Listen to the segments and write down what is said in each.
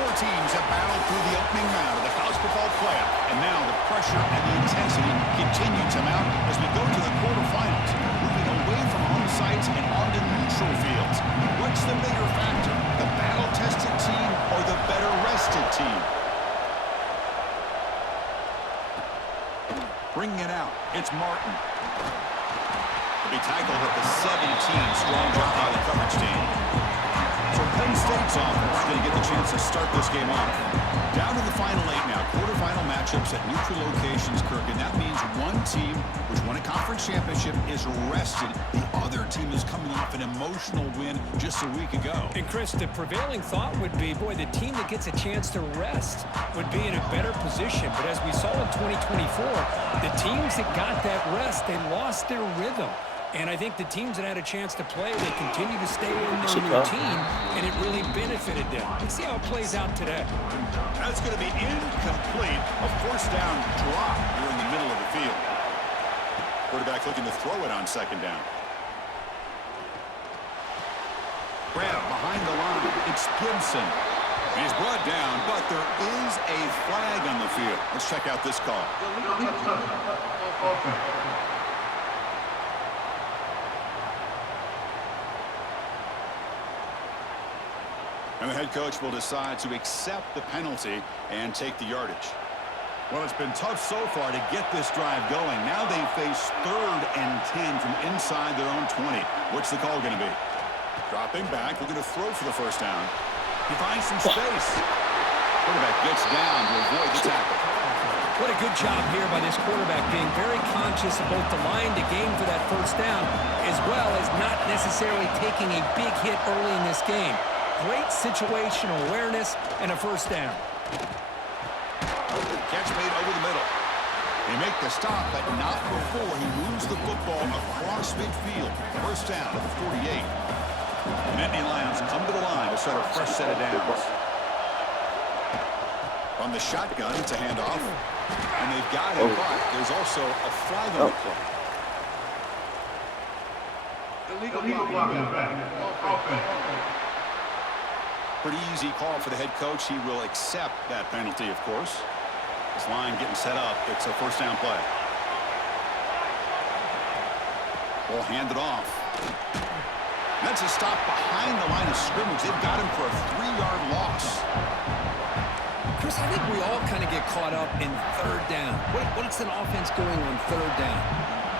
Four teams have battled through the opening round of the college football playoff, and now the pressure and the intensity continue to mount as we go to the quarterfinals, moving away from home sites and onto neutral fields. What's the bigger factor, the battle-tested team or the better-rested team? Bringing it out, it's Martin. To be tackled at the 17, strong job by the coverage team. So Penn State's offense is going to get the chance to start this game off. Down to the final 8 now. Quarterfinal matchups at neutral locations, Kirk. And that means one team, which won a conference championship, is rested. The other team is coming off an emotional win just a week ago. And, Chris, the prevailing thought would be, boy, the team that gets a chance to rest would be in a better position. But as we saw in 2024, the teams that got that rest, they lost their rhythm. And I think the teams that had a chance to play, they continue to stay in their routine, and it really benefited them. Let's see how it plays out today. That's going to be incomplete. A forced down drop here in the middle of the field. Quarterback looking to throw it on second down. Grab behind the line. It's Gibson. He's brought down, but there is a flag on the field. Let's check out this call. And the head coach will decide to accept the penalty and take the yardage. Well, it's been tough so far to get this drive going. Now they face 3rd and 10 from inside their own 20. What's the call going to be? Dropping back, looking to throw for the first down. He finds some space. Quarterback gets down to avoid the tackle. What a good job here by this quarterback, being very conscious of both the line to gain for that first down, as well as not necessarily taking a big hit early in this game. Great situational awareness and a first down. Catch made over the middle. They make the stop, but not before he moves the football across midfield. First down at the 48. The Nittany Lions come to the line to start a fresh set of downs. From the shotgun, it's a handoff. And they've got it, but there's also a flag on the play. Illegal block in the back. Offense. Pretty easy call for the head coach. He will accept that penalty, of course. This line getting set up. It's a first down play. Ball handed off. That's a stop behind the line of scrimmage. They've got him for a 3-yard loss. Chris, I think we all kind of get caught up in third down. What's an offense going on third down?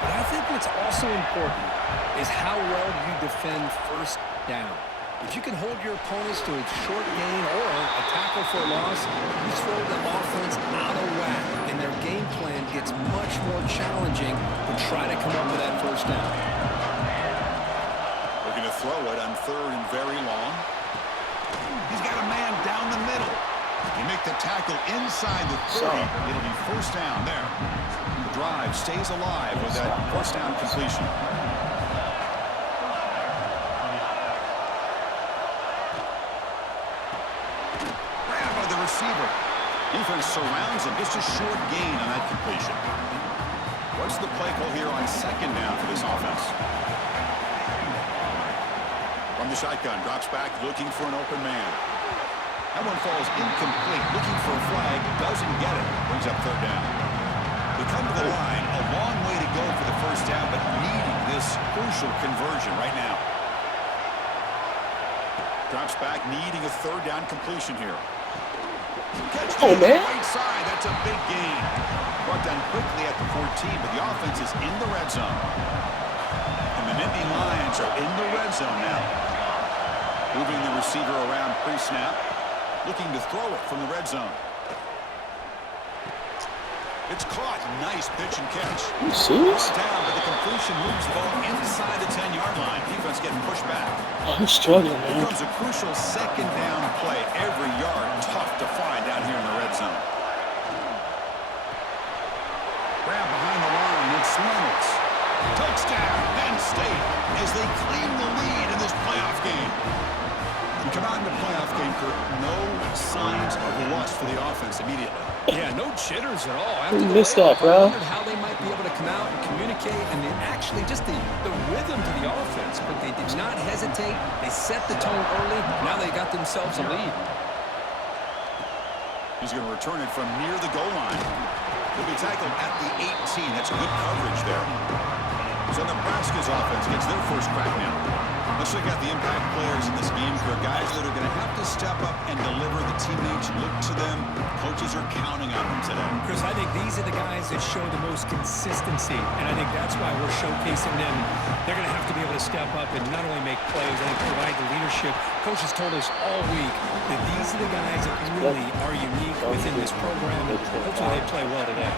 But I think what's also important is how well you defend first down. If you can hold your opponents to a short gain or a tackle for a loss, you throw the offense out of whack, and their game plan gets much more challenging to try to come up with that first down. Looking to throw it on 3rd and very long. He's got a man down the middle. They make the tackle inside the 30. It'll be first down there. The drive stays alive with that first down completion. Receiver. Defense surrounds him. Just a short gain on that completion. What's the play call here on second down for this offense? From the shotgun, drops back, looking for an open man. That one falls incomplete, looking for a flag, doesn't get it. Brings up third down. We come to the line, a long way to go for the first down, but needing this crucial conversion right now. Drops back, needing a third down completion here. Catch to the right side. That's a big gain. Brought down quickly at the 14, but the offense is in the red zone. And the Nittany Lions are in the red zone now. Moving the receiver around pre-snap. Looking to throw it from the red zone. It's caught. Nice pitch and catch. You serious? Down, but the completion moves the ball inside the 10-yard line. Defense getting pushed back. I'm struggling, man. Becomes a crucial second down play. Every yard tough to find down here in the red zone. Grab behind the line. It's Reynolds. Touchdown, Penn State, as they claim the lead in this playoff game. You come out in the playoff game, Kirk, no signs of rust for the offense immediately. Yeah, no jitters at all. You missed that, bro. I wondered how they might be able to come out and communicate, and then actually just the rhythm to the offense. But they did not hesitate. They set the tone early. Now they got themselves a lead. He's going to return it from near the goal line. He'll be tackled at the 18. That's good coverage there. So Nebraska's offense gets their first crack now. Let's look at the impact players in this game for guys that are going to have to step up and deliver. The teammates look to them. Coaches are counting on them today. Chris, I think these are the guys that show the most consistency, and I think that's why we're showcasing them. They're going to have to be able to step up and not only make plays, I think provide the leadership. Coaches told us all week that these are the guys that really are unique within this program, and hopefully they play well today.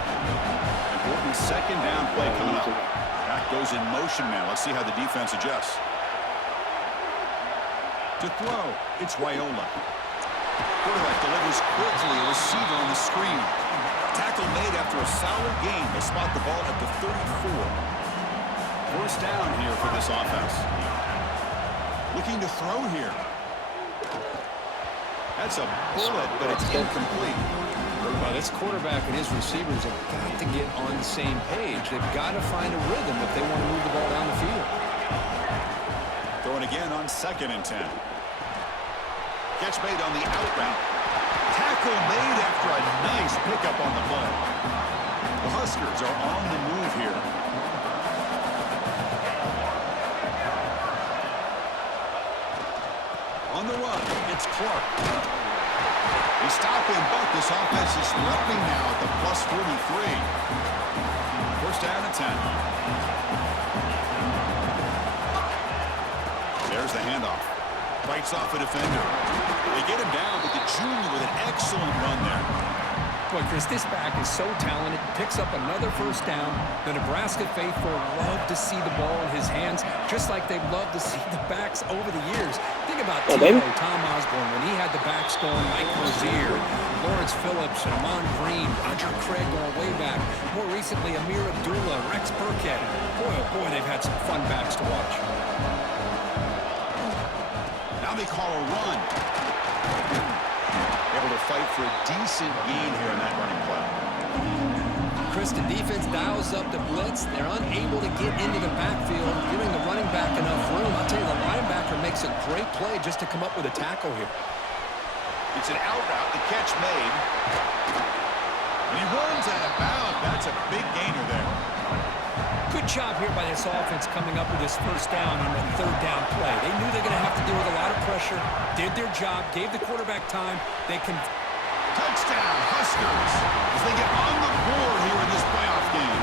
Important second down play coming up. That goes in motion now. Let's see how the defense adjusts. To throw, it's Raiola. Quarterback delivers quickly, a receiver on the screen. Tackle made after a solid gain. They'll spot the ball at the 34. First down here for this offense. Looking to throw here. That's a bullet, but it's incomplete. Well, this quarterback and his receivers have got to get on the same page. They've got to find a rhythm if they want to move the ball down the field. Throwing again on 2nd and 10. Catch made on the out route. Tackle made after a nice pickup on the play. The Huskers are on the move here. On the run, it's Clark. They stop him, but this offense is threatening now at the plus 43. First down and 10. There's the handoff. Fights off a defender. They get him down, but the junior with an excellent run there. Boy, Chris, this back is so talented. Picks up another first down. The Nebraska faithful love to see the ball in his hands, just like they've loved to see the backs over the years. Think about Tom Osborne when he had the backs going, Mike Rozier, Lawrence Phillips, and Amon Green, Roger Craig going way back. More recently, Amir Abdullah, Rex Burkhead. Boy, oh boy, they've had some fun backs to watch. Now they call a run. Able to fight for a decent gain here in that running play. Chris, the defense dials up the blitz. They're unable to get into the backfield, giving the running back enough room. I'll tell you, the linebacker makes a great play just to come up with a tackle here. It's an out route, the catch made. And he runs out of bounds. That's a big gainer there. Good job here by this offense coming up with this first down on the 3rd down play. They knew they were going to have to deal with a lot of pressure, did their job, gave the quarterback time. They can... Touchdown, Huskers, as they get on the board here in this playoff game.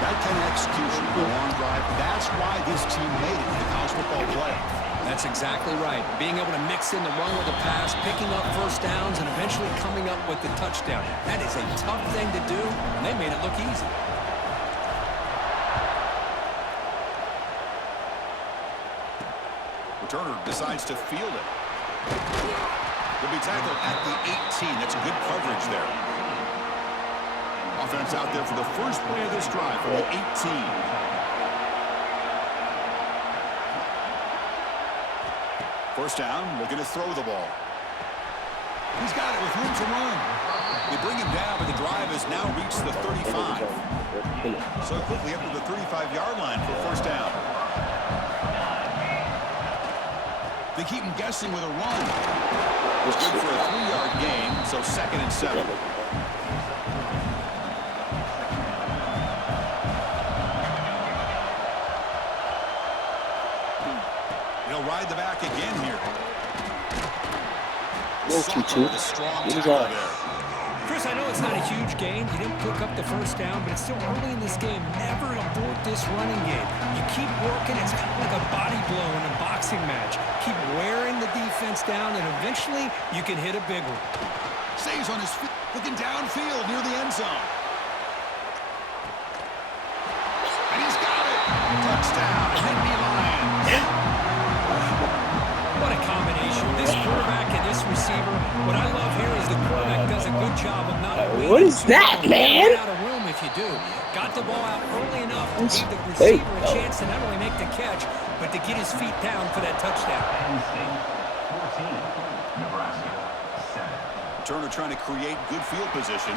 That kind of execution, the long drive, that's why this team made it to the college football playoff. That's exactly right. Being able to mix in the run with the pass, picking up first downs, and eventually coming up with the touchdown. That is a tough thing to do, and they made it look easy. Turner decides to field it. He'll be tackled at the 18. That's good coverage there. Offense out there for the first play of this drive from the 18. First down, looking to throw the ball. He's got it with room to run. They bring him down, but the drive has now reached the 35. So quickly up to the 35-yard line for first down. They keep him guessing with a run. It's good for a 3-yard gain, so 2nd and 7. He'll ride the back again here. Chris, I know it's not a huge gain. You didn't pick up the first down, but it's still early in this game. Never abort this running game. You keep working. It's kind of like a body blow in a boxing match. Keep wearing the defense down, and eventually you can hit a big one. Stays on his feet, looking downfield near the end zone. And he's got it. Touchdown, Nittany Lions. What a combination. This quarterback and this receiver. What I love here is the quarterback does a good job of not What is that, man? out of room if you do. Got the ball out early enough to give the receiver a chance to not only make the catch, but to get his feet down for that touchdown. Turner trying to create good field position.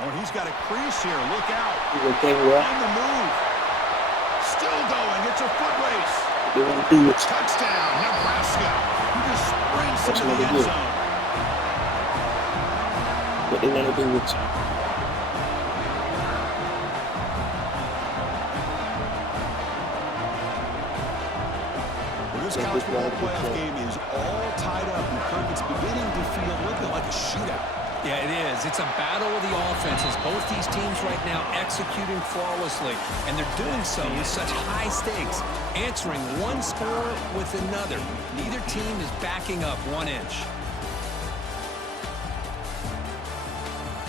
Oh, he's got a crease here. Look out. On the move. Still going. It's a foot race. Touchdown, Nebraska. He just sprints into the end zone. what they want to do with you. Well, this college football playoff game is all tied up, and Kirk, it's beginning to feel a little bit like a shootout. Yeah, it is. It's a battle of the offenses. Both these teams right now executing flawlessly, and they're doing so with such high stakes, answering one score with another. Neither team is backing up 1 inch.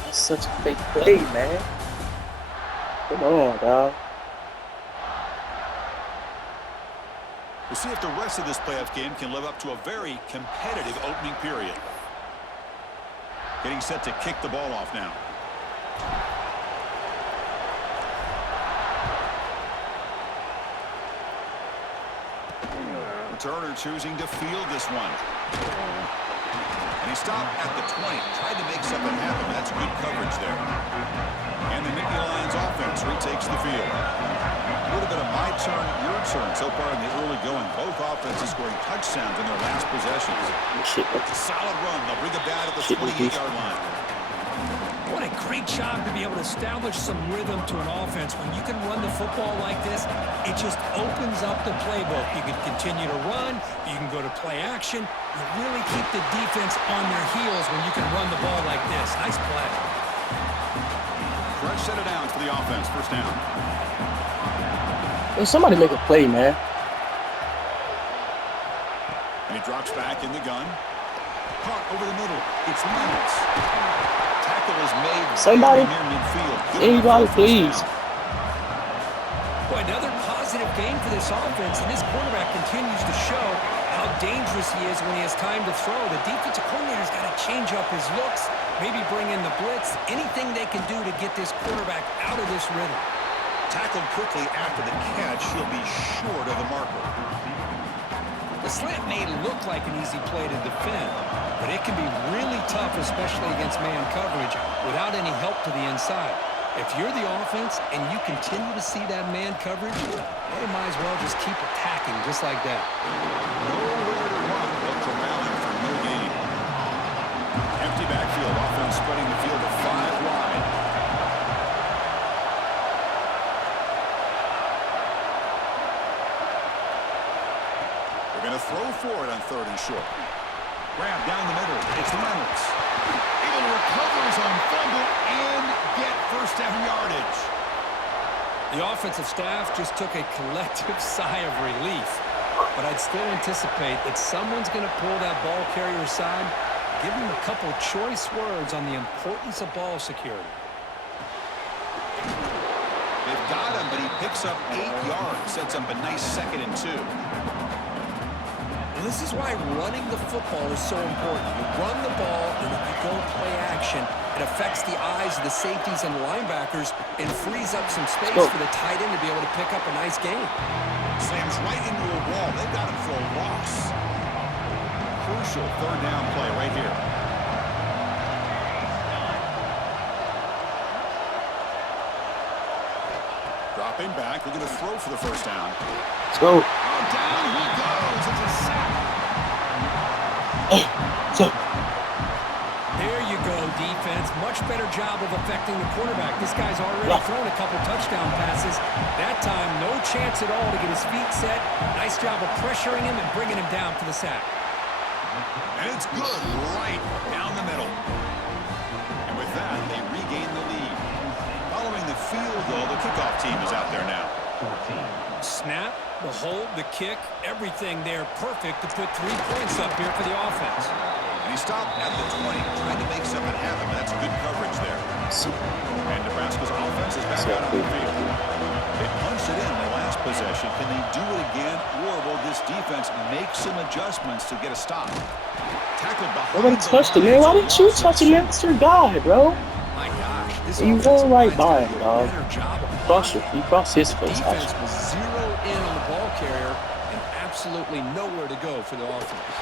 That's such a big play, man. Come on, dog. We'll see if the rest of this playoff game can live up to a very competitive opening period. Getting set to kick the ball off now. Returner choosing to field this one. And he stopped at the 20. Tried to make something happen. That's good coverage there. And the Nittany Lions offense retakes the field. A little bit of my turn, your turn so far in the early going. Both offenses scoring touchdowns in their last possessions. Shit, Solid run. They'll bring it back at the 28-yard line. What a great job to be able to establish some rhythm to an offense. When you can run the football like this, it just opens up the playbook. You can continue to run. You can go to play action. You really keep the defense on their heels when you can run the ball like this. Nice play. Fresh set of downs for the offense. First down. Hey, somebody make a play, man. And he drops back in the gun. Caught over the middle. It's Leonard. Tackle is made Somebody. near midfield. Anybody, please. Boy, another positive game for this offense, and this quarterback continues to show how dangerous he is when he has time to throw. The defensive coordinator's got to change up his looks, maybe bring in the blitz, anything they can do to get this quarterback out of this rhythm. Tackled quickly after the catch. He'll be short of the marker. The slant may look like an easy play to defend, but it can be really tough, especially against man coverage, without any help to the inside. If you're the offense and you continue to see that man coverage, they might as well just keep attacking just like that. Nowhere to run but corralling for no gain. Empty backfield. Offense spreading the field to 5 wide. They're going to throw for it on 3rd and short. Grab down the middle. It's Reynolds. Able to recover his own fumble and get first down yardage. The offensive staff just took a collective sigh of relief, but I'd still anticipate that someone's going to pull that ball carrier aside, give him a couple choice words on the importance of ball security. They've got him, but he picks up 8 yards, sets up a nice 2nd and 2. And this is why running the football is so important. You run the ball, and if you go play action, it affects the eyes of the safeties and linebackers and frees up some space for the tight end to be able to pick up a nice gain. Slams right into a wall. They've got him for a loss. Crucial 3rd down play right here. Dropping back. We're going to throw for the first down. Let's go. Oh, down he goes. It's a sack. There you go, defense. Much better job of affecting the quarterback. This guy's already thrown a couple touchdown passes. That time, no chance at all to get his feet set. Nice job of pressuring him and bringing him down for the sack. And it's good right down the middle. And with that, they regain the lead. Following the field goal, the kickoff team is out there now. Snap, the hold, the kick, everything there perfect to put 3 points up here for the offense. And he stopped at the 20, trying to make something happen. That's good coverage there. And Nebraska's offense is back out on the field. They punched it in the last possession. Can they do it again, or will this defense make some adjustments to get a stop? Tackled behind. Nobody touched him, man. Why didn't you touch him? That's your guy, bro. My gosh, this You offensive roll right line's by done him, a dog. better job of You crossed his face, defense actually. was zero in on the ball carrier and absolutely nowhere to go for the offense.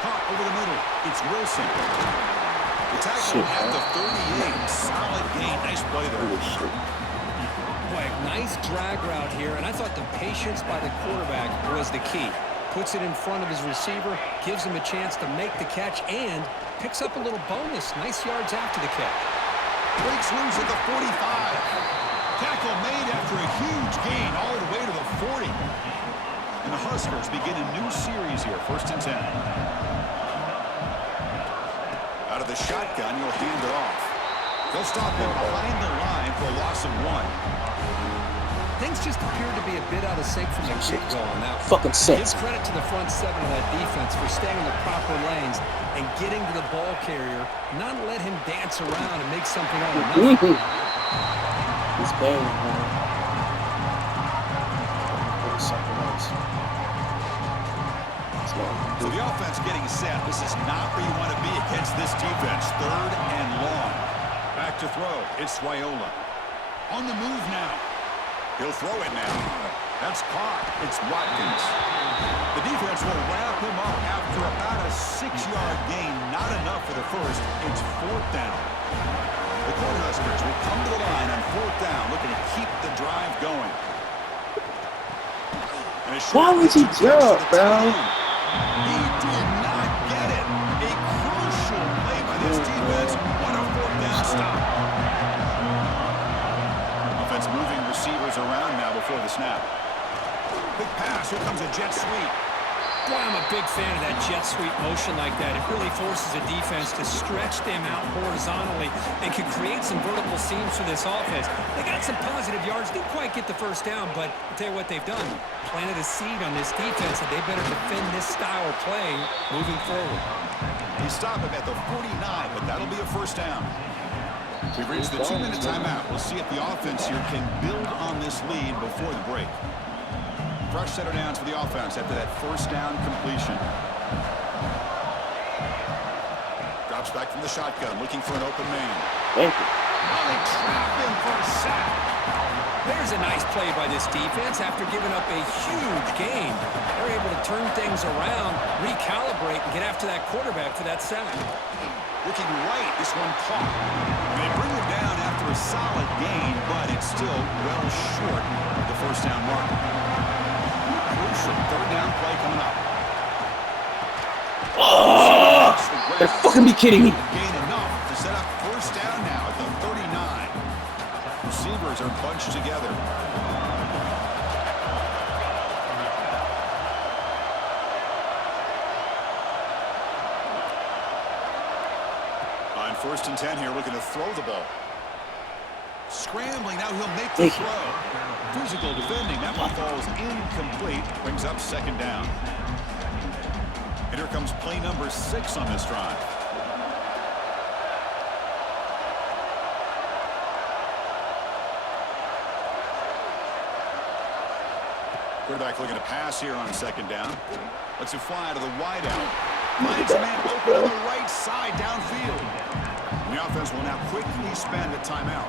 Caught over the middle. It's Wilson. The tackle at the 38. Solid gain. Nice play there. Boy, nice drag route here, and I thought the patience by the quarterback was the key. Puts it in front of his receiver, gives him a chance to make the catch, and picks up a little bonus. Nice yards after the catch. Breaks loose at the 45. Tackle made after a huge gain all the way to the 40. And the Huskers begin a new series here, 1st and 10. Out of the shotgun, he'll hand it off. They'll stop him behind the line for a loss of 1. Things just appear to be a bit out of sync from the get-go on that. Fucking sense. Give credit to the front seven of that defense for staying in the proper lanes and getting to the ball carrier, not let him dance around and make something out of nothing. This game, man. Something else. So the offense getting set. This is not where you want to be against this defense. 3rd and long. Back to throw. It's Raiola. On the move now. He'll throw it now. That's caught. It's Watkins. The defense will wrap him up after about a 6-yard gain. Not enough for the first. It's 4th down. The Cornhuskers will come to the line on 4th down, looking to keep the drive going. Why would he jump, bro? He did not get it. A crucial play by this defense. What a 4th down stop. Offense moving receivers around now before the snap. Big pass. Here comes a jet sweep. Boy, I'm a big fan of that jet sweep motion like that. It really forces a defense to stretch them out horizontally and can create some vertical seams for this offense. They got some positive yards. Didn't quite get the first down, but I'll tell you what they've done. Planted a seed on this defense, and they better defend this style of play moving forward. He stopped him at the 49, but that'll be a 1st down. We've reached the 2-minute timeout. We'll see if the offense here can build on this lead before the break. Fresh set of downs for the offense after that 1st down completion. Drops back from the shotgun, looking for an open man. Thank you. Oh, they trap him for a sack. There's a nice play by this defense after giving up a huge gain. They're able to turn things around, recalibrate, and get after that quarterback for that sack. Looking right, this one caught. They bring him down after a solid gain, but it's still well short of the 1st down marker. Crucial 3rd down play coming up. Oh, they're fucking be kidding me. Gain enough to set up 1st down now at the 39. Receivers are bunched together. On 1st and 10 here, looking to throw the ball. Scrambling, now he'll make the throw. Physical defending, that one falls incomplete. Brings up 2nd down. And here comes play number 6 on this drive. Quarterback looking to pass here on 2nd down. Lets it fly to the wide out. Finds a man open on the right side downfield. And the offense will now quickly spend a timeout.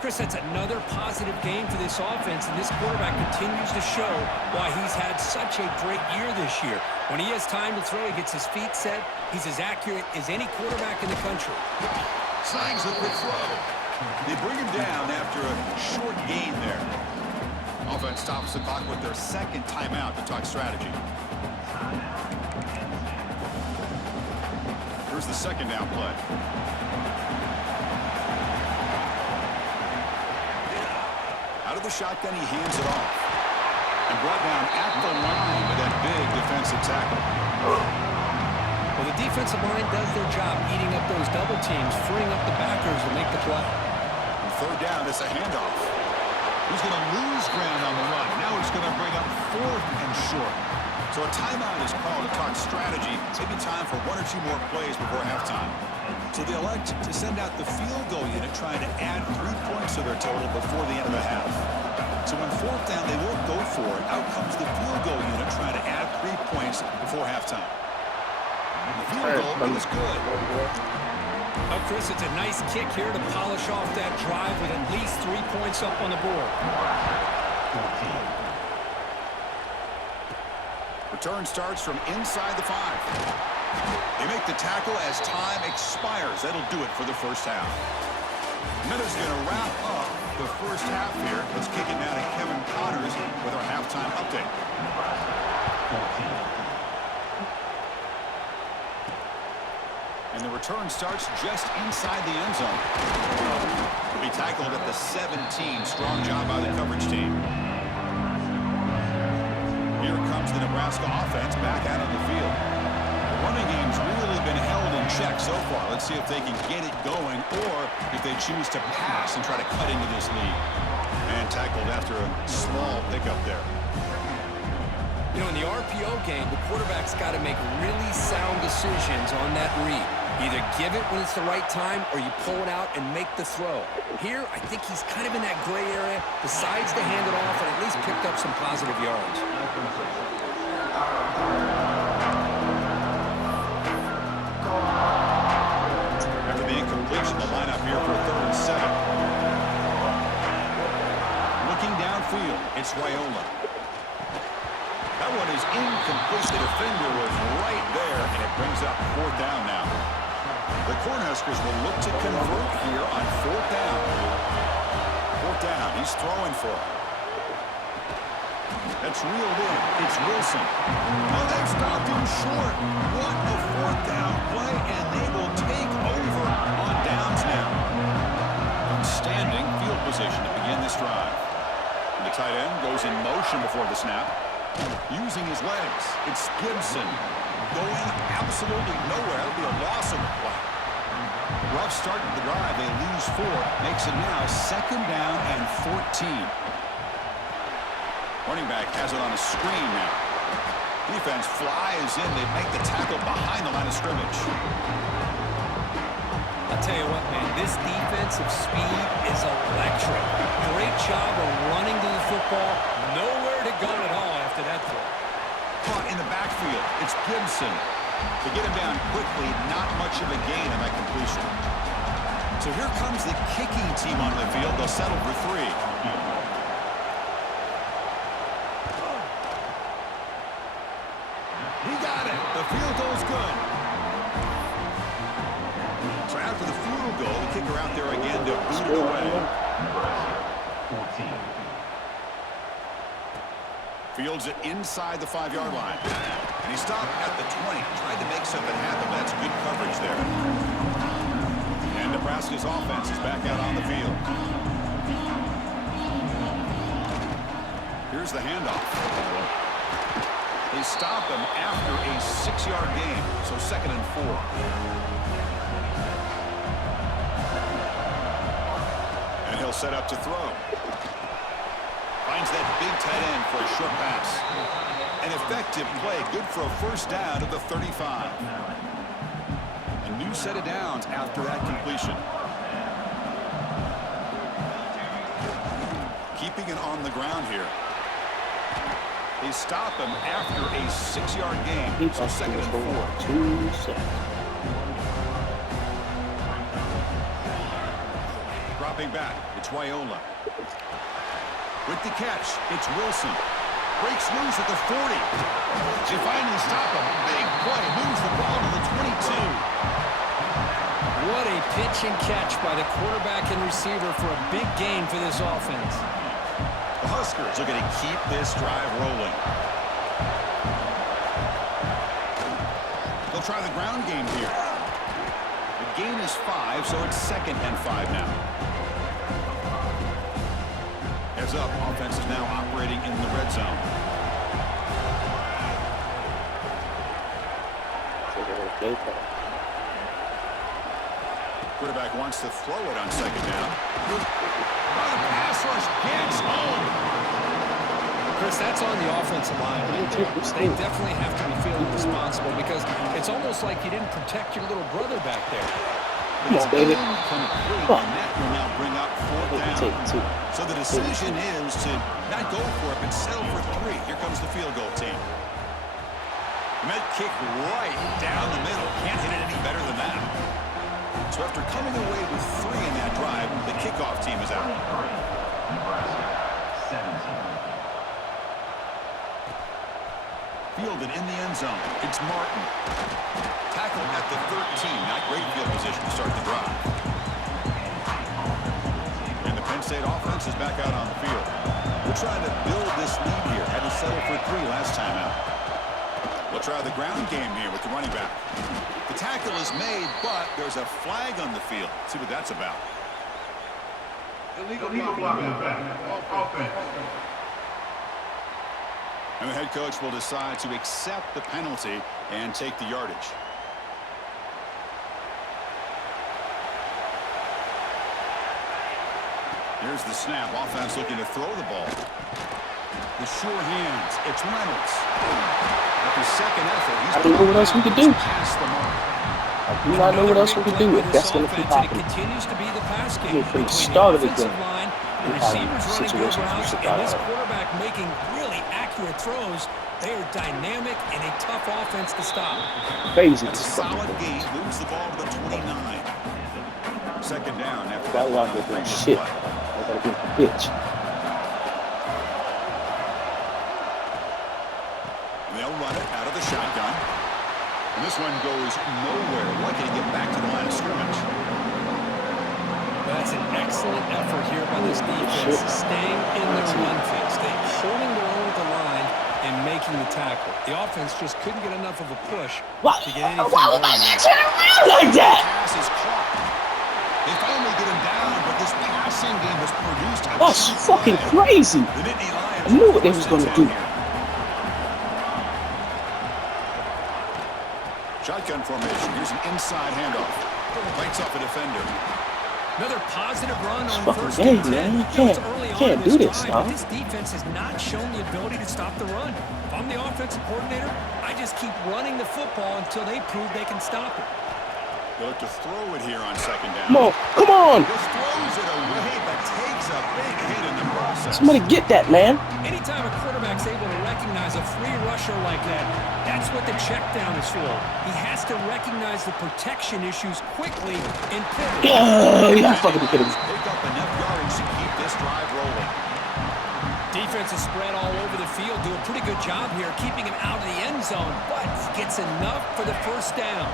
Chris, that's another positive game for this offense, and this quarterback continues to show why he's had such a great year this year. When he has time to throw, he gets his feet set. He's as accurate as any quarterback in the country. Signs the quick throw. They bring him down after a short gain there. Offense stops the clock with their 2nd timeout to talk strategy. Here's the 2nd down play. Out of the shotgun, he hands it off. And brought down at the line with that big defensive tackle. Well, the defensive line does their job eating up those double teams, freeing up the backers to make the play. And 3rd down, it's a handoff. He's going to lose ground on the run. Now he's going to bring up 4th and short. So a timeout is called to talk strategy. Maybe time for 1 or 2 more plays before halftime. So they elect to send out the field goal unit, trying to add 3 points to their total before the end of the half. So when 4th down, they won't go for it. Out comes the field goal unit, trying to add 3 points before halftime. The field goal is good. Oh, Chris, it's a nice kick here to polish off that drive with at least 3 points up on the board. Return starts from inside the 5. They make the tackle as time expires. That'll do it for the 1st half. Minutes going to wrap up the 1st half here. Let's kick it now to Kevin Connors with our halftime update. And the return starts just inside the end zone. He'll be tackled at the 17. Strong job by the coverage team. Here comes the Nebraska offense back out on the field. The running game's really been held in check so far. Let's see if they can get it going or if they choose to pass and try to cut into this lead. And tackled after a small pickup there. You know, in the RPO game, the quarterback's got to make really sound decisions on that read. Either give it when it's the right time or you pull it out and make the throw. Here, I think he's kind of in that gray area, decides to hand it off and at least picked up some positive yards. After the incompletion, the lineup here for 3rd and 7. Looking downfield, it's Raiola. That one is incomplete. The defender was right there, and it brings up 4th down now. The Cornhuskers will look to convert here on 4th down. 4th down. He's throwing for it. That's reeled in. It's Wilson. Oh, they've stopped him short. What a 4th down play, and they will take over on downs now. Outstanding field position to begin this drive. And the tight end goes in motion before the snap. Using his legs, it's Gibson going absolutely nowhere. That'll be a loss of the play. Rough start to the drive. They lose 4. Makes it now 2nd down and 14. Running back has it on a screen now. Defense flies in. They make the tackle behind the line of scrimmage. I'll tell you what, man, this defensive speed is electric. Great job of running to the football. Nowhere to go at all after that throw. Caught in the backfield. It's Gibson. To get him down quickly, not much of a gain on that completion. So here comes the kicking team on the field. They'll settle for 3. He got it. The field goal's good. So after the field goal, the kicker out there again to boot it away. 14. Fields it inside the 5-yard line. And he stopped at the 20. Tried to make something happen. That's good coverage there. And Nebraska's offense is back out on the field. Here's the handoff. They stop him after a 6-yard gain. So 2nd and 4. And he'll set up to throw. Finds that big tight end for a short pass. An effective play, good for a 1st down at the 35. A new set of downs after that completion. Keeping it on the ground here. They stop him after a 6-yard gain, so 2nd and 4. 2 seconds. Dropping back, it's Raiola. With the catch, it's Wilson. Breaks loose at the 40. They finally stop him. Big play. Moves the ball to the 22. What a pitch and catch by the quarterback and receiver for a big gain for this offense. The Huskers are going to keep this drive rolling. They'll try the ground game here. The gain is 5, so it's 2nd and 5 now. Heads up, offense is now operating in the red zone. Quarterback wants to throw it on 2nd down. The pass rush gets home. Chris, that's on the offensive line. They definitely have to be feeling responsible because it's almost like you didn't protect your little brother back there. Come on, baby. Incomplete, and that will now bring up 4th down. So the decision is to not go for it, but settle for 3. Here comes the field goal team. Met kick right down the middle. Can't hit it any better than that. So after coming away with 3 in that drive, the kickoff team is out. Nebraska 17. Fielded in the end zone. It's Martin. Tackled at the 13. Not great field position to start the drive. And the Penn State offense is back out on the field. We're trying to build this lead here. Had to settle for 3 last time out. We'll try the ground game here with the running back. The The tackle is made, but there's a flag on the field. Let's see what that's about. Illegal blocking back. Offense. And the head coach will decide to accept the penalty and take the yardage. Here's the snap. Offense looking to throw the ball. The sure hands. It's Reynolds. After second effort, he's I don't know what else we could do. past the mark. I do not know what else we could do if that's going to keep happening. Continues to be the pass I game mean, from the between start of the offensive game, line, the we have receivers running good situations we routes, should and not this have. quarterback making really accurate throws. They are dynamic and a tough offense to stop. Crazy. That's a solid gain. Moves the ball to the 29. Second down after Got a lot of doing shit. play. I gotta be a bitch. They'll run it out of the shotgun. And this one goes nowhere. Lucky to get back to the line of scrimmage. That's an excellent effort here by this defense, staying in their run fix. They're holding their own at the line and making the tackle. The offense just couldn't get enough of a push to get anything Why was going. I turn around like that? Pass is caught. They finally get him down, but this passing game has produced a That's cheap fucking play. crazy. The Nittany Lions I knew what they first was gonna and do. 10 here. Shotgun formation. Here's an inside handoff. Bites off a defender. Another positive run on Fucking first game, and 10. man. You You know, it's can't- early you on can't in do this, drive, huh? but this defense has not shown the ability to stop the run. If I'm the offensive coordinator, I just keep running the football until they prove they can stop it. They look to throw it here on second down. Come on, come on. Just throws it away, but takes a big hit in the process. Somebody get that, man. Anytime a quarterback's able to recognize a free rusher like that, that's what the check down is for. He has to recognize the protection issues quickly and pivot. Yeah, fucking kidding me. Pick up enough yardage to keep this drive rolling. Defense is spread all over the field, do a pretty good job here keeping him out of the end zone, but gets enough for the first down.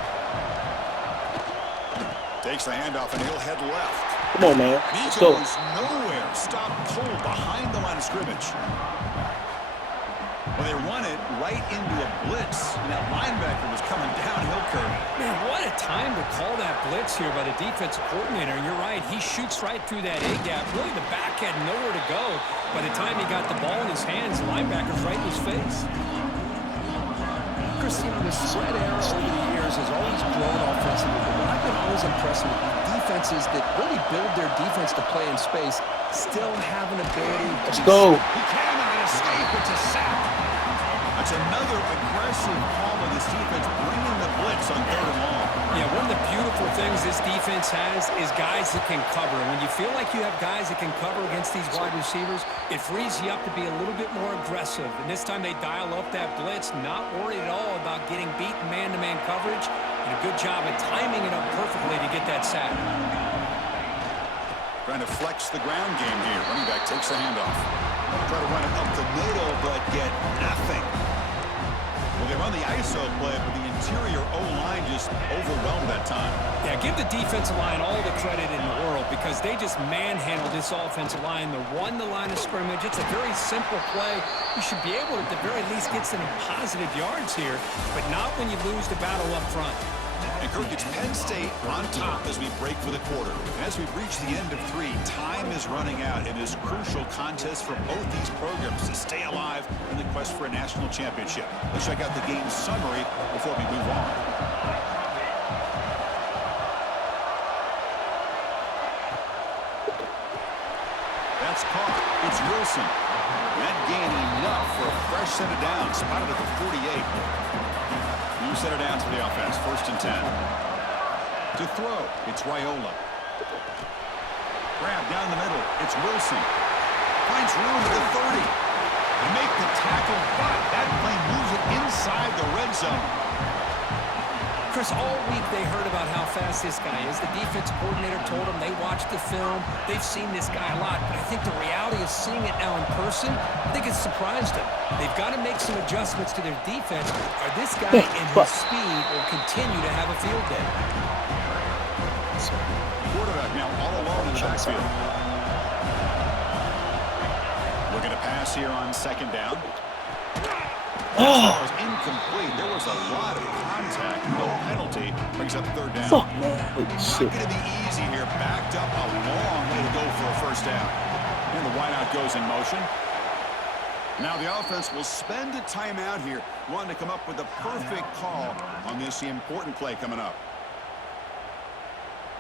Takes the handoff and he'll head left. Come on, man. And he Let's go. goes nowhere. Stop cold behind the line of scrimmage. Well, they run it right into a blitz, and that linebacker was coming downhill curve. Man, what a time to call that blitz here by the defensive coordinator. And you're right, he shoots right through that A-gap. Really, the back had nowhere to go. By the time he got the ball in his hands, the linebacker's right in his face. Chris, you know, the spread error over the years has always grown offensively, but what I've been always impressed with defenses that really build their defense to play in space still have an ability to Let's go. He cannot escape. It's a sack. That's another aggressive call of this defense, bringing the blitz on third and long. Yeah, one of the beautiful things this defense has is guys that can cover. And when you feel like you have guys that can cover against these wide receivers, it frees you up to be a little bit more aggressive. And this time they dial up that blitz, not worried at all about getting beat in man-to-man coverage. And a good job of timing it up perfectly to get that sack. Trying to flex the ground game here. Running back takes the handoff. Try to run it up the middle, but get nothing. Well, they run the ISO play, but the interior O-line just overwhelmed that time. Yeah, give the defensive line all the credit in the world because they just manhandled this offensive line. They won the line of scrimmage. It's a very simple play. You should be able to, at the very least, get some positive yards here, but not when you lose the battle up front. And Kirk, it's Penn State on top as we break for the quarter. As we reach the end of 3, time is running out. It is a crucial contest for both these programs to stay alive in the quest for a national championship. Let's check out the game summary before we move on. That's caught. It's Wilson. That gain enough for a fresh set of downs. Spotted at the 48. New set of downs for the offense. First and 10. To throw, it's Raiola. Grab down the middle. It's Wilson. Finds room at the 30. They make the tackle, but that play moves it inside the red zone. Chris, all week they heard about how fast this guy is. The defense coordinator told them they watched the film. They've seen this guy a lot. But I think the reality of seeing it now in person, I think it's surprised them. They've got to make some adjustments to their defense, or this guy and his speed will continue to have a field day. Quarterback now all alone in the backfield. Looking to pass here on second down. That throw was incomplete. There was a lot of contact. No penalty. Brings up third down. Fuck, man. Holy Not shit. going to be easy here. Backed up a long way to go for a first down. And the wideout goes in motion. Now the offense will spend a timeout here, wanting to come up with the perfect call on this important play coming up.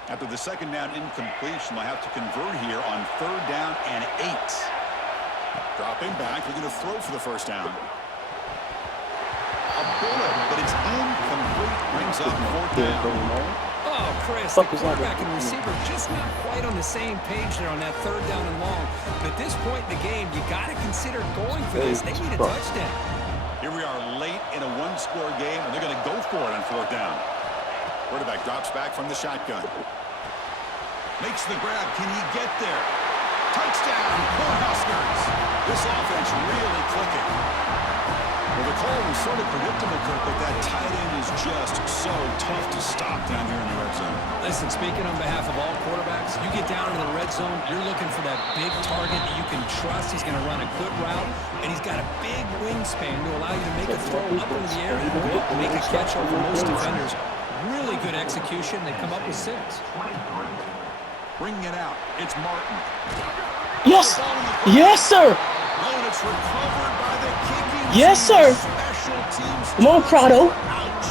After the second down incompletion, they'll have to convert here on third down and 8. Dropping back, looking to throw for the first down. A bullet, but it's incomplete. Brings up fourth down. Oh, Chris, the quarterback and receiver just not quite on the same page there on that third down and long. But at this point in the game, you got to consider going for this. They need a touchdown. Here we are late in a one-score game, and they're going to go for it on fourth down. Quarterback drops back from the shotgun. Makes the grab. Can he get there? Touchdown, poor Huskers. This offense really clicking. Well, the call was sort of predictable, Kirk, but that tight end is just so tough to stop down here in the red zone. Listen, speaking on behalf of all quarterbacks, you get down into the red zone, you're looking for that big target that you can trust. He's going to run a good route, and he's got a big wingspan to allow you to make a throw up in the air and go up and make a catch over most defenders. Really good execution. They come up with 6. Bringing it out. It's Martin. Yes! Yes, sir! Oh, and it's recovered by the kicking Yes, sir! special teams. Come on, Prado. Ouch.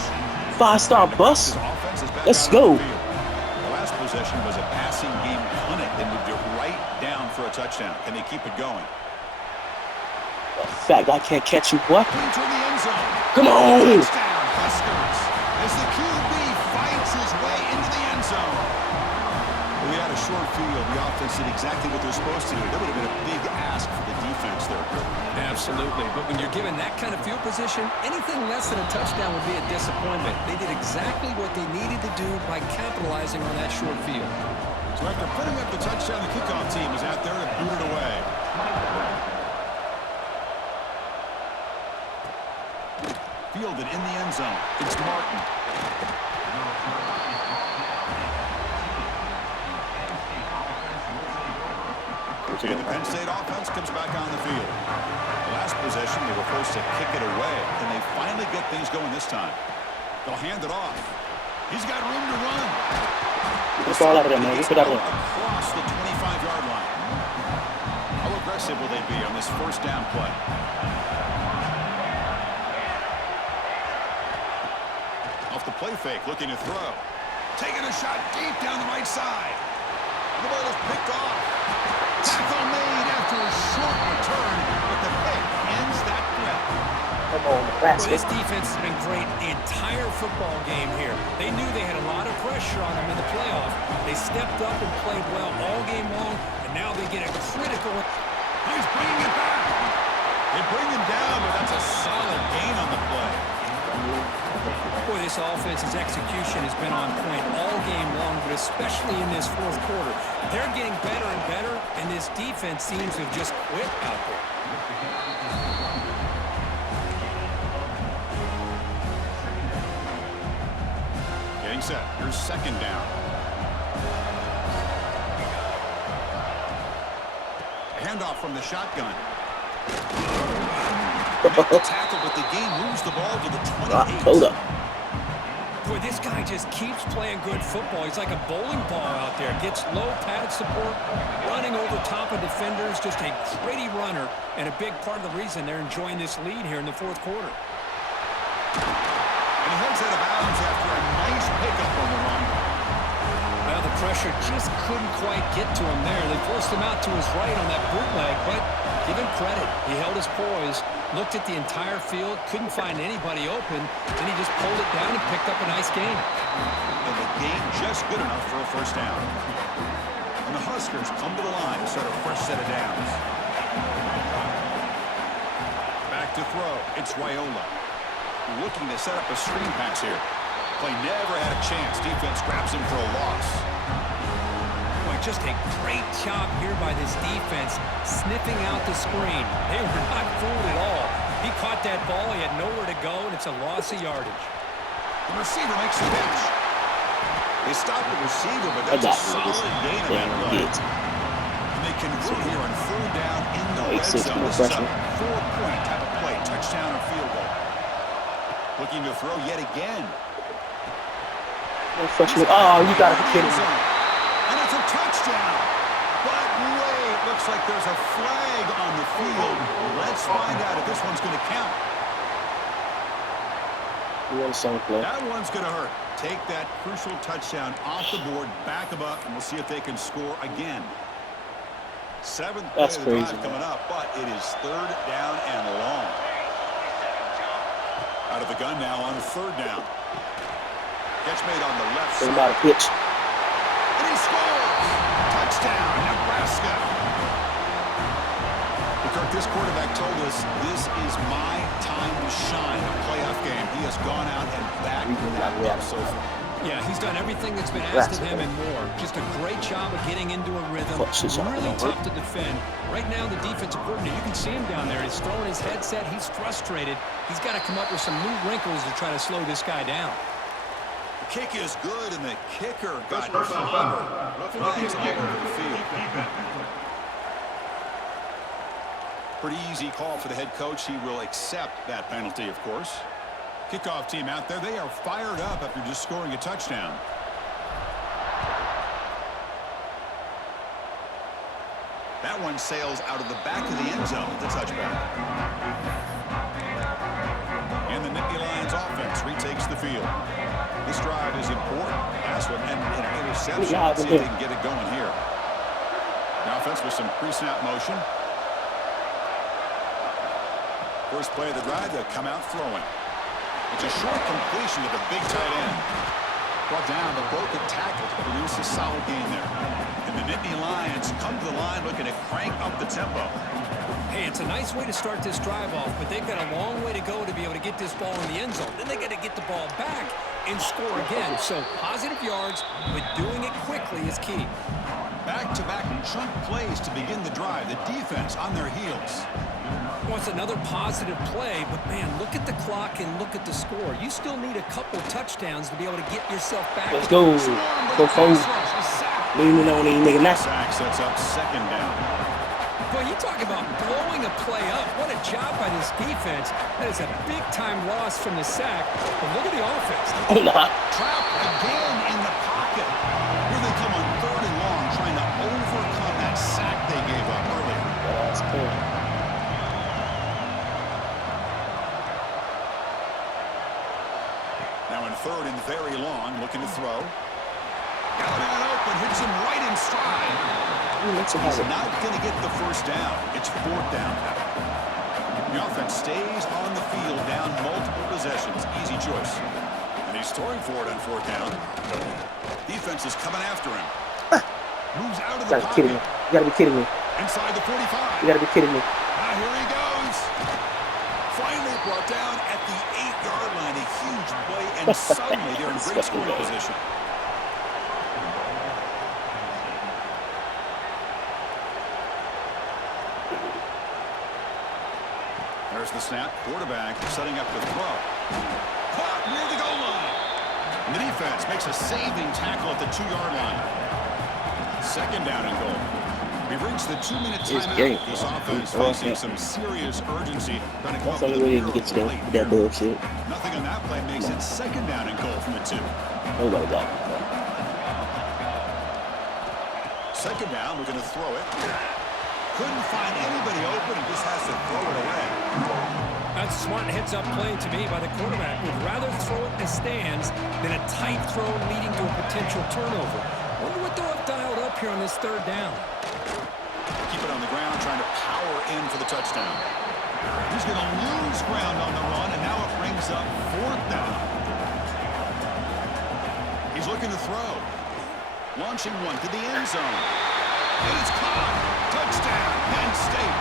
5-star bus. His offense is back Let's out on go. the field. The last possession was a passing game clinic. They moved it right down for a touchdown. Can they keep it going? In fact, I can't catch you, boy. Into the end zone. Come on! Touchdown, Huskers. As the QB fights his way into the end zone. We had a short field. The offense did exactly what they're supposed to do. That would have been a big ask for the defense there, Kirk. Absolutely. But when you're given that kind of field position, anything less than a touchdown would be a disappointment. They did exactly what they needed to do by capitalizing on that short field. So after putting up the touchdown, the kickoff team is out there to boot it away. Fielded in the end zone. It's Martin. And the Penn State offense comes back on the field. The last possession, they were forced to kick it away. Can they finally get things going this time? They'll hand it off. He's got room to run. It's all out of there, man. Get out of there. Across the 25-yard line. How aggressive will they be on this first down play? Off the play fake, looking to throw. Taking a shot deep down the right side. The ball is picked off. Tackle made after a short return, but the pick ends that threat. Come on, Well, Nebraska. this defense has been great the entire football game here. They knew they had a lot of pressure on them in the playoff. They stepped up and played well all game long, and now they get a critical. He's bringing it back. They bring him down, but that's a solid gain on the play. Boy, this offense's execution has been on point all game long, but especially in this fourth quarter. They're getting better and better, and this defense seems to have just quit out there. Getting set. Here's second down. A handoff from the shotgun. Tackle, but the game moves the ball to the 28. Hold up. Boy, this guy just keeps playing good football. He's like a bowling ball out there. Gets low pad support, running over top of defenders. Just a gritty runner, and a big part of the reason they're enjoying this lead here in the fourth quarter. And he heads out of bounds after a nice pickup on the run. Well, the pressure just couldn't quite get to him there. They forced him out to his right on that bootleg, but give him credit. He held his poise, looked at the entire field, couldn't find anybody open, then he just pulled it down and picked up a nice gain. And the game just good enough for a first down. And the Huskers come to the line to start a fresh set of downs. Back to throw. It's Raiola. Looking to set up a screen pass here. Play never had a chance. Defense grabs him for a loss. Boy, just a great job here by this defense, sniffing out the screen. They were not fooled at all. He caught that ball. He had nowhere to go, and it's a loss of yardage. The receiver makes the catch. They stop the receiver, but that's a solid gain of that play. And they convert here on third down in the red zone. This is a 4-point type of play. touchdown or field goal. Looking to throw yet again. Freshman. Oh, you gotta be kidding me. And it's a touchdown. But wait, looks like there's a flag on the field. Let's find out if this one's going to count. You want a song play? That one's going to hurt. Take that crucial touchdown off the board, back them up, and we'll see if they can score again. Seventh play of the drive coming up, but it is third down and long. Out of the gun now on third down. Catch made on the left side. About a pitch. And he scores! Touchdown, Nebraska. Kirk, this quarterback told us this is my time to shine. A playoff game. He has gone out and backed that up so far. Yeah, he's done everything that's been asked of him and more. Just a great job of getting into a rhythm. Really tough to defend. Right now, the defensive coordinator, you can see him down there. He's throwing his headset. He's frustrated. He's got to come up with some new wrinkles to try to slow this guy down. The kick is good, and the kicker got flags all over the field. Pretty easy call for the head coach. He will accept that penalty, of course. Kickoff team out there. They are fired up after just scoring a touchdown. That one sails out of the back of the end zone, the touchback. And the Nittany Lions offense retakes the field. This drive is important. Pass one and an interception. Let's see if they can get it going here. The offense with some pre-snap motion. First play of the drive, they'll come out throwing. It's a short completion to the big tight end. Brought down, but broke a tackle to produce a solid gain there. And the Nittany Lions come to the line looking to crank up the tempo. Hey, it's a nice way to start this drive off, but they've got a long way to go to be able to get this ball in the end zone. Then they got to get the ball back and score again. So positive yards, but doing it quickly is key. Back-to-back chunk plays to begin the drive. The defense on their heels. Well, it's another positive play, but man, look at the clock and look at the score. You still need a couple touchdowns to be able to get yourself back. Let's go. Go forward. Leaning on these niggas. Sack sets up second down. Boy, you talk about blowing a play up. What a job by this defense. That is a big-time loss from the sack. But look at the offense. Oh, no. Trapped again in the pocket. Here they come on third and long, trying to overcome that sack they gave up earlier. That's cool. Now in third and very long, looking to throw. Got it out open, hits him right in stride. He's not going to get the first down. It's fourth down. The offense stays on the field down multiple possessions. Easy choice. And he's throwing for it on fourth down. Defense is coming after him. Moves out of the pocket. You gotta be kidding me. Inside the 45. You gotta be kidding me. Now here he goes. Finally brought down at the 8-yard line. A huge play, and suddenly they're in great scoring position. There's the snap. Quarterback setting up the throw. Caught near the goal line. And the defense makes a saving tackle at the 2-yard line. Second down and goal. We've reached the 2-minute timeout. This offense facing some serious urgency. Trying to come up with a miracle late here. Nothing on that play makes it second down and goal from the 2. Nobody got it. Second down, we're going to throw it. Couldn't find anybody open and just has to throw it away. That's a smart heads-up play to me by the quarterback. Would rather throw it in the stands than a tight throw leading to a potential turnover. Wonder what they'll have dialed up here on this third down. Keep it on the ground, trying to power in for the touchdown. He's going to lose ground on the run, and now it brings up fourth down. He's looking to throw. Launching one to the end zone. And it's caught. Touchdown, Penn State.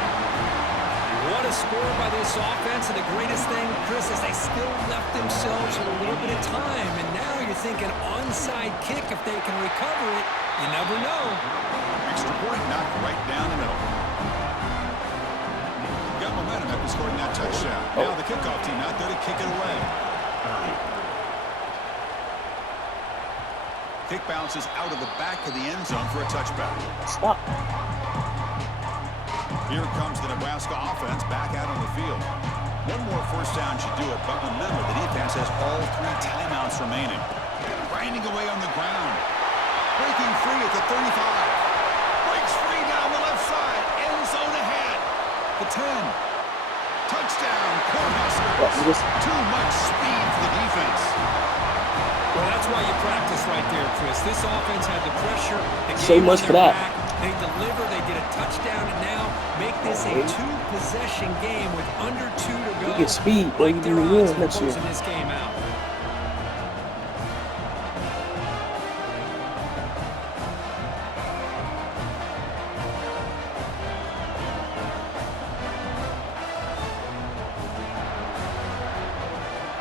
What a score by this offense. And the greatest thing, Chris, is they still left themselves with a little bit of time. And now you're thinking onside kick if they can recover it. You never know. Extra point knocked right down the middle. Got momentum after scoring that touchdown. Now the kickoff team out there to kick it away. Kick bounces out of the back of the end zone for a touchback. Stop. Here comes the Nebraska offense back out on the field. One more first down should do it, but remember, the defense has all 3 timeouts remaining. Grinding away on the ground. Breaking free at the 35. Breaks free down the left side. End zone ahead. The 10. Touchdown, Cornhuskers. Too much speed for the defense. Well, that's why you practice right there, Chris. This offense had the pressure. So much for that. They deliver, they get a touchdown, and now make this a 2-possession game with under 2 to go. You get speed, boy. You do win next year. This game out.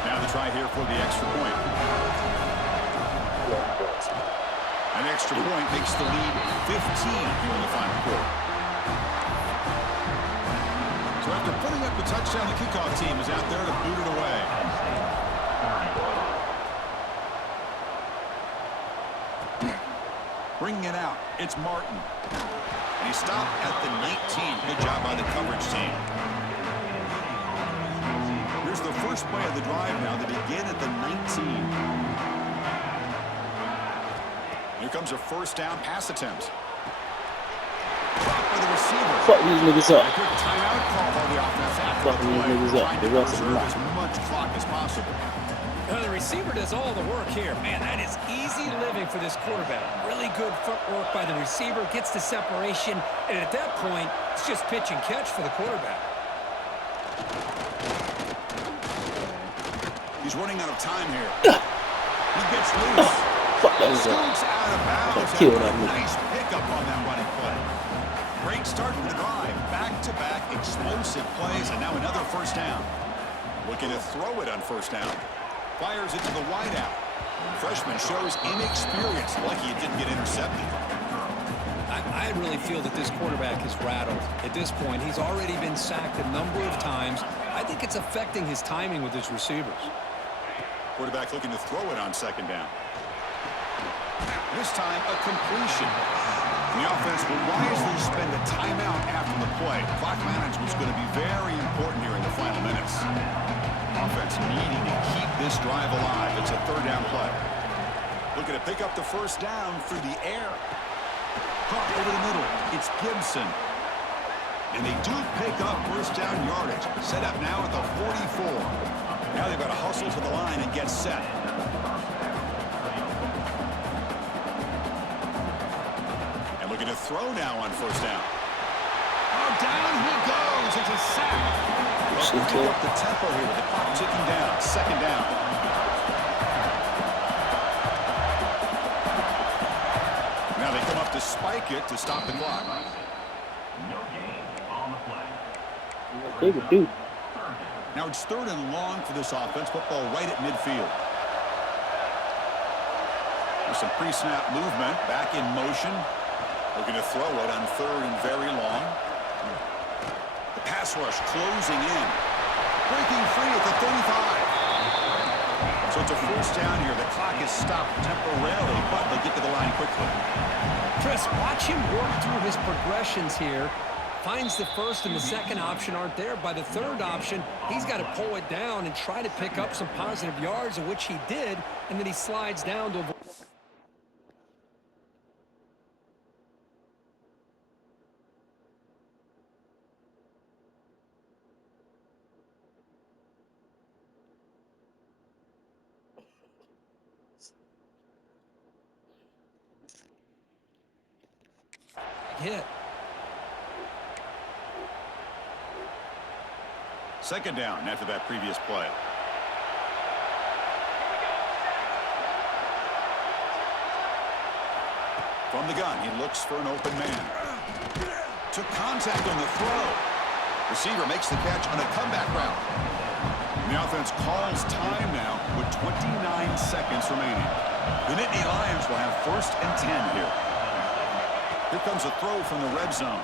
Now the try here for the extra point. An extra point makes the lead 15 here in the final quarter. So after putting up the touchdown, the kickoff team is out there to boot it away. Bringing it out, it's Martin. And he stopped at the 19. Good job by the coverage team. Here's the first play of the drive now. They begin at the 19. Here comes a first down pass attempt. Dropped by the receiver. Fuck these niggas up. A quick timeout call by the offense after Fuck the these play, niggas up. trying The to rest of them preserve not. as much clock as possible. The receiver does all the work here. Man, that is easy living for this quarterback. Really good footwork by the receiver. Gets the separation. And at that point, it's just pitch and catch for the quarterback. He's running out of time here. He gets loose. Fuck that was Scoots out of bounds. Kill that After a nigga. nice pickup on that running play. Great start to the drive. Back-to-back explosive plays, and now another first down. Looking to throw it on first down. Fires it to the wideout. Freshman shows inexperience. Lucky it didn't get intercepted. I really feel that this quarterback is rattled. At this point, he's already been sacked a number of times. I think it's affecting his timing with his receivers. Quarterback looking to throw it on second down. This time, a completion. The offense will wisely spend a timeout after the play. Clock management is going to be very important here in the final minutes. Offense needing to keep this drive alive. It's a third down play. Looking to pick up the first down through the air. Caught over the middle. It's Gibson. And they do pick up first down yardage. Set up now at the 44. Now they've got to hustle to the line and get set. And looking to throw now on first down. Oh, down he goes. It's a sack. Well, pick up the tempo here with the clock ticking down. Second down. Now they come up to spike it to stop the clock. No gain on the play. They would do. Now it's third and long for this offense. Football right at midfield. There's some pre-snap movement. Back in motion. Looking to throw it on third and very long. The pass rush closing in. Breaking free at the 35. So it's a first down here. The clock is stopped temporarily, but they get to the line quickly. Chris, watch him work through his progressions here. Finds the first and the second option aren't there. By the third option, he's got to pull it down and try to pick up some positive yards, of which he did, and then he slides down to avoid. Hit. Second down after that previous play. From the gun, he looks for an open man. Took contact on the throw. Receiver makes the catch on a comeback route. And the offense calls time now with 29 seconds remaining. The Nittany Lions will have first and 10 here. Here comes a throw from the red zone.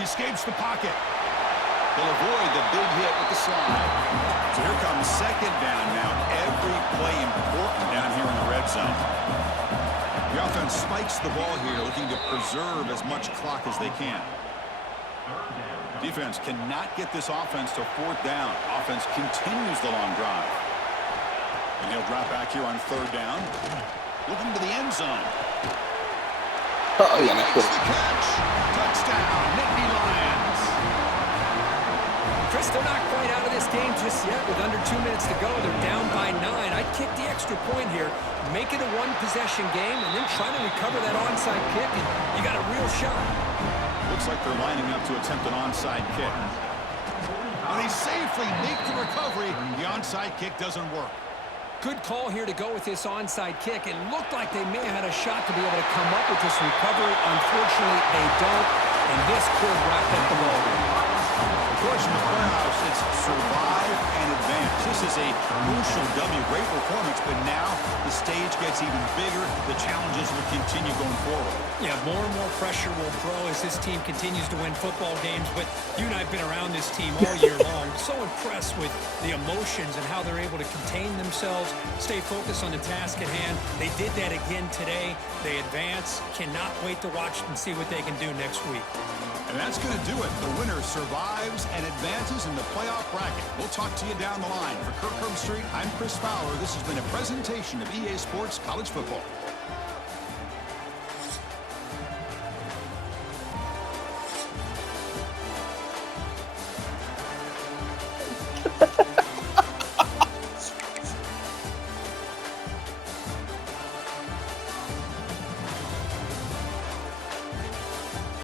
He escapes the pocket. He'll avoid the big hit with the slide. So here comes second down now. Every play important down here in the red zone. The offense spikes the ball here, looking to preserve as much clock as they can. Defense cannot get this offense to fourth down. Offense continues the long drive. And he'll drop back here on third down. Looking to the end zone. Oh, yeah, Makes the catch. Touchdown, Nittany Lions. Chris, they're not quite out of this game just yet. With under 2 minutes to go, they're down by 9. I'd kick the extra point here, make it a one-possession game, and then try to recover that onside kick, and you got a real shot. Looks like they're lining up to attempt an onside kick. And they safely make the recovery. The onside kick doesn't work. Good call here to go with this onside kick. It looked like they may have had a shot to be able to come up with this recovery. Unfortunately, they don't, and this could wrap up the ball game. Of course, in the playoffs, it's survive and advance. This is a crucial W. Great performance, but now the stage gets even bigger. The challenges will continue going forward. Yeah, more and more pressure will grow as this team continues to win football games, but you and I have been around this team all year long. So impressed with the emotions and how they're able to contain themselves, stay focused on the task at hand. They did that again today. They advance. Cannot wait to watch and see what they can do next week. And that's going to do it. The winner survives and advances in the playoff bracket. We'll talk to you down the line. For Kirk Herbstreit, I'm Chris Fowler. This has been a presentation of EA Sports College Football.